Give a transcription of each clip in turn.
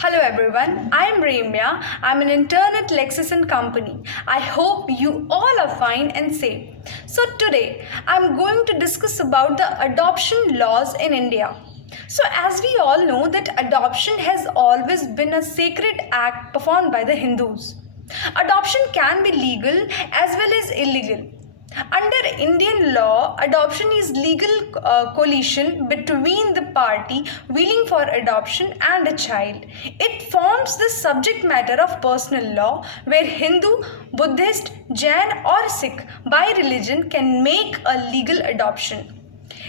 Hello everyone, I am Ramya. I'm an intern at Lexison Company. I hope you all are fine and safe. So today I'm going to discuss about the adoption laws in India. So as we all know that adoption has always been a sacred act performed by the Hindus. Adoption can be legal as well as illegal. Under Indian law, adoption is legal coalition between the party willing for adoption and a child. It forms the subject matter of personal law where Hindu, Buddhist, Jain or Sikh by religion can make a legal adoption.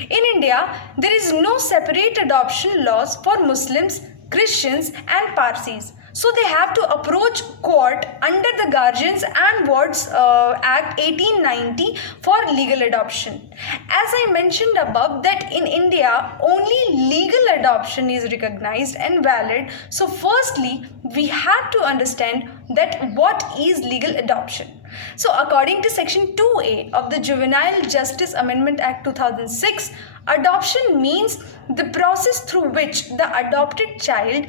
In India, there is no separate adoption laws for Muslims, Christians and Parsis. So they have to approach court under the Guardians and Wards Act 1890 for legal adoption. As I mentioned above that in India only legal adoption is recognized and valid. So firstly we have to understand that what is legal adoption. So according to section 2A of the Juvenile Justice Amendment Act 2006, adoption means the process through which the adopted child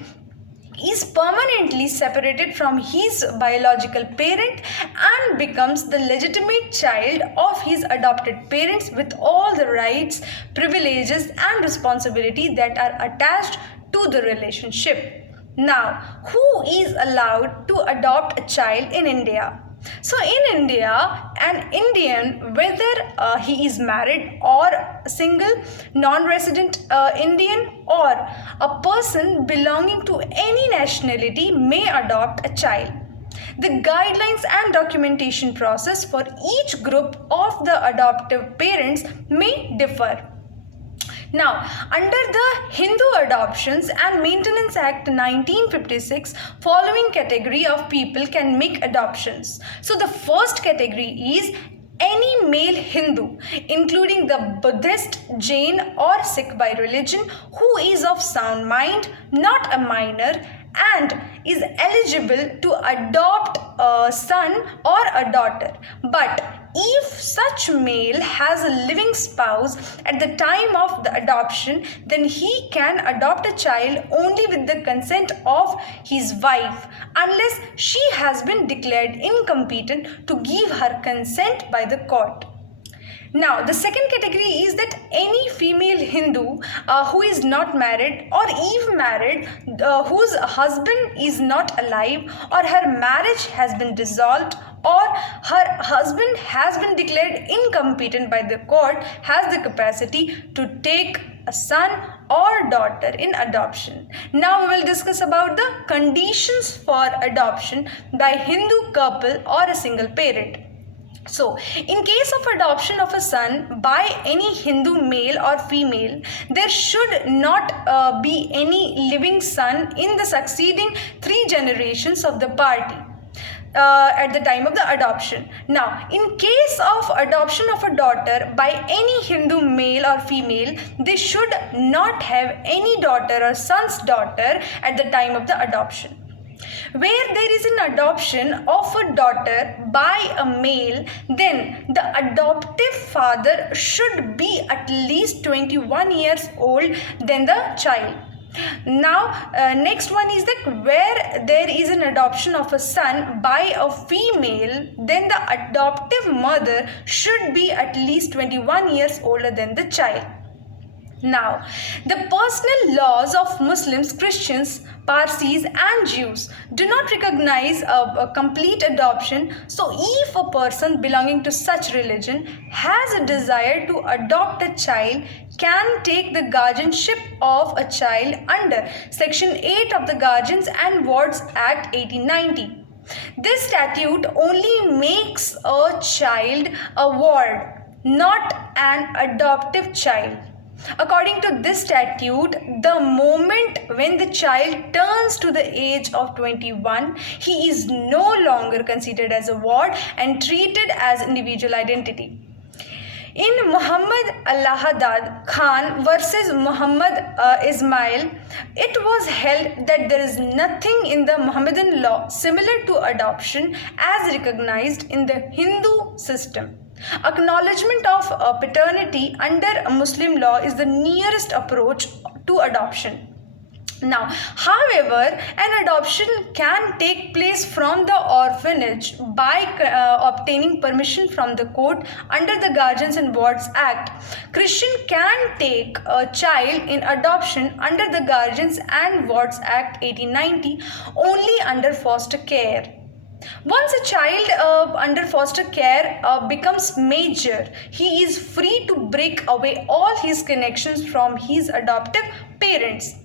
is permanently separated from his biological parent and becomes the legitimate child of his adopted parents with all the rights, privileges and responsibility that are attached to the relationship. Now, who is allowed to adopt a child in India? So in India, an Indian, whether he is married or single, non-resident Indian or a person belonging to any nationality may adopt a child. The guidelines and documentation process for each group of the adoptive parents may differ. Now, under the Hindu Adoptions and Maintenance Act 1956, following category of people can make adoptions. So the first category is any male Hindu, including the Buddhist, Jain or Sikh by religion, who is of sound mind, not a minor, and is eligible to adopt a son or a daughter. But if such male has a living spouse at the time of the adoption, then he can adopt a child only with the consent of his wife, unless she has been declared incompetent to give her consent by the court. Now, the second category is that any female Hindu who is not married or even married, whose husband is not alive or her marriage has been dissolved or her husband has been declared incompetent by the court, has the capacity to take a son or daughter in adoption. Now we will discuss about the conditions for adoption by Hindu couple or a single parent. So, in case of adoption of a son by any Hindu male or female, there should not be any living son in the succeeding 3 generations of the party. At the time of the adoption. Now, in case of adoption of a daughter by any Hindu male or female, they should not have any daughter or son's daughter at the time of the adoption. Where there is an adoption of a daughter by a male, then the adoptive father should be at least 21 years old than the child. Now, next one is that where there is an adoption of a son by a female, then the adoptive mother should be at least 21 years older than the child. Now, the personal laws of Muslims, Christians, Parsis and Jews do not recognize a complete adoption. So, if a person belonging to such religion has a desire to adopt a child, can take the guardianship of a child under Section 8 of the Guardians and Wards Act 1890. This statute only makes a child a ward, not an adoptive child. According to this statute, the moment when the child turns to the age of 21, he is no longer considered as a ward and treated as individual identity. In Muhammad Allahdad Khan versus Muhammad Ismail, it was held that there is nothing in the Muhammadan law similar to adoption as recognized in the Hindu system. Acknowledgement of paternity under a Muslim law is the nearest approach to adoption. Now, however, an adoption can take place from the orphanage by obtaining permission from the court under the Guardians and Wards Act. Christian can take a child in adoption under the Guardians and Wards Act 1890 only under foster care. Once a child under foster care becomes major, he is free to break away all his connections from his adoptive parents.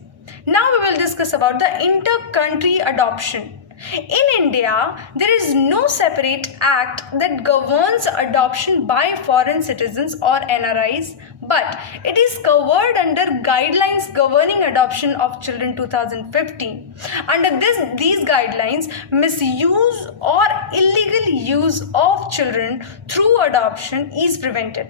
Now we will discuss about the inter-country adoption. In India, there is no separate act that governs adoption by foreign citizens or NRIs, but it is covered under Guidelines Governing Adoption of Children 2015. Under these guidelines, misuse or illegal use of children through adoption is prevented.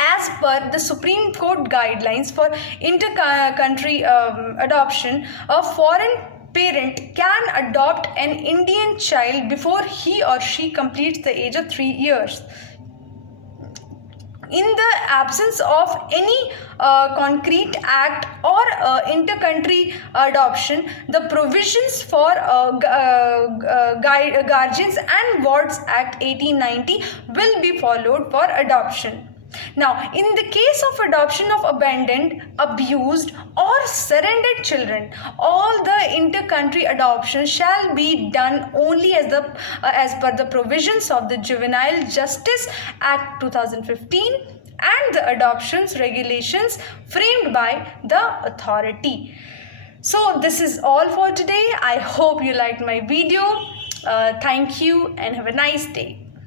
As per the Supreme Court guidelines for inter-country adoption, a foreign parent can adopt an Indian child before he or she completes the age of 3 years. In the absence of any concrete act or inter-country adoption, the provisions for Guardians and Wards Act 1890 will be followed for adoption. Now, in the case of adoption of abandoned, abused, or surrendered children, all the inter-country adoption shall be done only as per the provisions of the Juvenile Justice Act 2015 and the adoptions regulations framed by the authority. So, this is all for today. I hope you liked my video. Thank you and have a nice day.